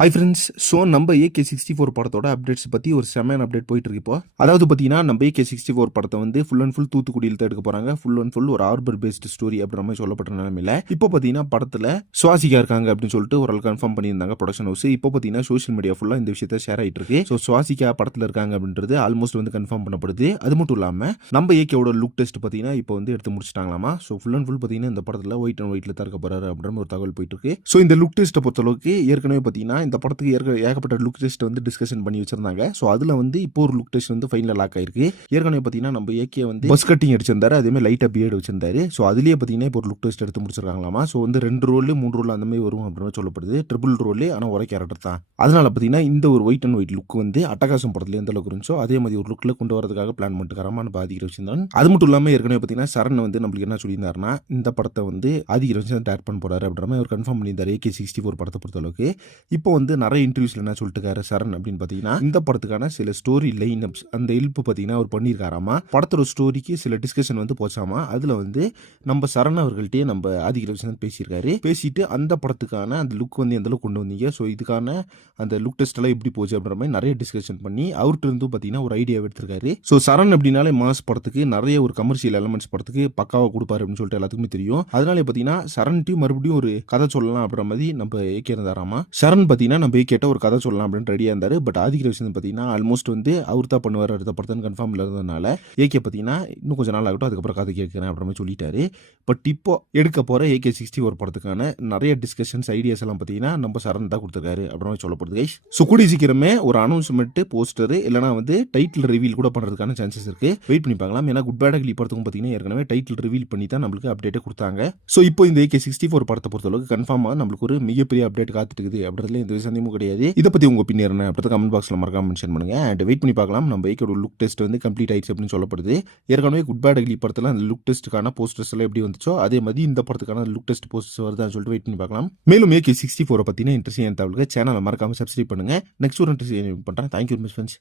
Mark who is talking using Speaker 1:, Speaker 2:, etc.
Speaker 1: High friends so நம்ம AK sixty four படத்தோட updates பற்றி ஒரு செமையான அப்டேட் போயிட்டு இருக்கு இப்போ. அதாவது பார்த்தீங்கன்னா நம்ம ஏகே சிக்ஸ்டி ஃபோர் படத்தை வந்து ஃபுல் அண்ட் ஃபுல் தூத்துக்குடியில் தான் எடுக்க போகிறாங்க ஃபுல் அண்ட் ஃபுல் ஒரு ஆர்பர் பேஸ்டு ஸ்டோரி அப்படின்ற மாதிரி சொல்லப்பட்ட நிலமையில. இப்போ பார்த்தீங்கன்னா படத்தில் சுவாசிகா இருக்காங்க அப்படின்னு சொல்லிட்டு ஒரு ஆள் கன்ஃபார்ம் பண்ணியிருந்தாங்க ப்ரொடக்ஷன் ஹவுஸ் இப்போ பார்த்தீங்கன்னா சோஷியல் மீடியா ஃபுல்லாக இந்த விஷயத்த ஷேர் ஆகிட்டு இருக்கு ஸோ சுவாசிகா படத்தில் இருக்காங்க அப்படின்றது ஆல்மோஸ்ட் வந்து கன்ஃபார்ம் பண்ணப்படுது. அது மட்டும் இல்லாமல் நம்ம ஏகேவோட லுக் டெஸ்ட் பார்த்தீங்கன்னா இப்போ வந்து எடுத்து முடிச்சிட்டாங்களாமா? ஸோ ஃபுல் அண்ட் ஃபுல் பார்த்தீங்கன்னா இந்த படத்தில் ஒயிட் அண்ட் ஒயிட்டில் தான் இருக்க போறாரு அப்படின்ற ஒரு தகவல் போயிட்டு இருக்கு ஸோ இந்த லுக் டெஸ்ட்டை பொறுத்தளவுக்கு ஏற்கனவே பார்த்தீங்கன்னா இந்த படத்துக்கு ஏற்க ஏகப்பட்ட லுக் டெஸ்ட் வந்து டிஸ்கஷன் பண்ணி வச்சிருந்தாங்க. ஸோ அதில் வந்து இப்போ ஒரு லுக் டெஸ்ட் வந்து ஃபைனல் லாக் ஆயிருக்கு. ஏற்கனவே பார்த்தீங்கன்னா நம்ம ஏகே வந்து பஸ் கட்டிங் அடிச்சிருந்தாரு அதேமாதிரி லைட்டாக பியர்டு வச்சிருந்தாரு. ஸோ அதுலேயே பார்த்தீங்கன்னா இப்போ ஒரு லுக் டெஸ்ட் எடுத்து முடிச்சிருக்காங்களாமா? ஸோ வந்து ரெண்டு ரோல் மூணு ரோல் அந்த மாதிரி வரும் அப்படின்னு சொல்லப்படுது. ட்ரிபிள் ரோல் ஆனால் ஒரே கேரக்டர் தான். அதனால பார்த்தீங்கன்னா இந்த ஒரு ஒயிட் அண்ட் ஒயிட் லுக் வந்து அட்டகாசம் படத்துல எந்த அளவுக்கு இருந்துச்சோ அதே மாதிரி ஒரு லுக்கில் கொண்டு வரதுக்காக பிளான் பண்ணிட்டுக்காரமான பாதிக்கிற வச்சிருந்தான் அது மட்டும் இல்லாமல் ஏற்கனவே பார்த்தீங்கன்னா சரண் வந்து நம்மளுக்கு என்ன சொல்லியிருந்தாருன்னா இந்த படத்தை வந்து ஆதிக்கிற வச்சு டேட் பண்ண போறாரு அப்படின்ற மாதிரி அவர் கன்ஃபார்ம் பண்ணியிருந்தாரு ஏகே சிக்ஸ்டி ஃபோர் படத்தை பொறுத்தளவுக்கு. இப்போ வந்து நிறைய இன்டர்வியூஸ்ல என்ன சொல்லிட்டுருக்காரு சரண் அப்படின்னு பார்த்தீங்கன்னா இந்த படத்துக்கான சில ஸ்டோரி லைன் அப்ஸ் அந்த ஹெல்ப் பார்த்தீங்கன்னா அவர் பண்ணியிருக்காராமா? படத்தோட ஸ்டோரிக்கு சில டிஸ்கஷன் வந்து போச்சாமா? அதில் வந்து நம்ம சரண் அவர்கள்ட்டே நம்ம ஆதிக்க பேசியிருக்காரு. பேசிட்டு அந்த படத்துக்கான அந்த லுக் வந்து எந்த அளவுக்கு கொண்டு வந்தீங்க? ஸோ இதுக்கான அந்த லுக் டெஸ்ட் எல்லாம் எப்படி போச்சு அப்படின்ற மாதிரி நிறைய டிஸ்கஷன் பண்ணி அவர்கிட்ட இருந்து பார்த்தீங்கன்னா ஒரு ஐடியா எடுத்திருக்காரு. ஸோ சரண் அப்படின்னாலே மாஸ் படத்துக்கு நிறைய ஒரு கமர்ஷியல் எலமெண்ட்ஸ் படத்துக்கு பக்காவாக கொடுப்பாரு அப்படின்னு சொல்லிட்டு எல்லாத்துக்குமே தெரியும். அதனால பார்த்தீங்கன்னா சரண்ட்டையும் மறுபடியும் ஒரு கதை சொல்லலாம் அப்படின்ற மாதிரி நம்ம ஏகே இருந்தாராமா சரண் பார்த்தீங்கன்னா நம்ம ஏகேட்ட ஒரு கதை சொல்லலாம் அப்படின்னு ரெடியாக இருந்தார். பட் ஆதிக்க விஷயம் பார்த்தீங்கன்னா ஆல்மோஸ்ட் வந்து அவர் தான் பண்ணுவார். அடுத்த படத்தை கன்ஃபார்ம் இல்லாததுனால ஏகே பார்த்தீங்கன்னா இன்னும் கொஞ்சம் நாள் ஆகட்டும் அதுக்கப்புறம் கதை கேட்குறேன் அப்படின்ற மாதிரி சொல்லிட்டாரு. பட் இப்போ எடுக்க போகிற ஏகே சிக்ஸ்டி ஒரு படத்துக்கான நிறைய டிஸ்கஷன்ஸ் ஐடியாஸ் எல்லாம் பார்த்தீங்கன்னா நம்ம சரண் தான் கொடுத்துருக்காரு அப்படின்ற மாதிரி சொல்லப்படுது கைஸ் ஸோ கூடி சீக்கிரமே ஒரு அனௌன்ஸ்மெண்ட் போஸ்டர் இல்லைனா வந்து டைட்டில் ரிவீல் கூட பண்ணுறதுக்கான சான்சஸ் இருக்குது வெயிட் பண்ணி பார்க்கலாம். ஏன்னா குட் பேட் அக்லி படத்துக்கும் பார்த்தீங்கன்னா ஏற்கனவே டைட்டில் ரிவீல் பண்ணி தான் நம்மளுக்கு அப்டேட்டே கொடுத்தாங்க. ஸோ இப்போ இந்த ஏகே சிக்ஸ்டி ஃபோர் படத்தை பொறுத்தளவுக்கு கன்ஃபார்மாக நம்மளுக்கு ஒரு மிகப்பெரிய அப்டேட் காத்துட்டு இருக்குது அப்படின்றதுல எந்த சந்தேகமும் கிடையாது. இதை பற்றி உங்கள் ஒப்பீனியன் என்ன? அப்படி கமெண்ட் பாக்ஸில் மறக்காம மென்ஷன் பண்ணுங்க. அண்ட் வெயிட் பண்ணி பார்க்கலாம். நம்ம பைக்கோட லுக் டெஸ்ட் வந்து கம்ப்ளீட் ஆயிடுச்சு அப்படின்னு சொல்லப்படுது. ஏற்கனவே குட் பேட் அக்லி படத்தில் அந்த லுக் டெஸ்ட்டுக்கான போஸ்டர்ஸ் எல்லாம் எப்படி வந்துச்சோ அதே மாதிரி இந்த படத்துக்கான லுக் டெஸ்ட் போஸ்டர்ஸ் வருதான்னு சொல்லிட்டு வெயிட் பண்ணி பார்க்கலாம். மேலும் ஏகே சிக்ஸ்டி ஃபோரை பற்றின இன்ட்ரெஸ்டிங் தகவலுக்கு சேனலை மறக்காம சப்ஸ்கிரைப் பண்ணுங்க. நெக்ஸ்ட் ஒரு இன்ட்ரெஸ்ட் பண்ணுறேன் தேங்க்யூ மிஸ் ஃப்ரெண்ட்ஸ்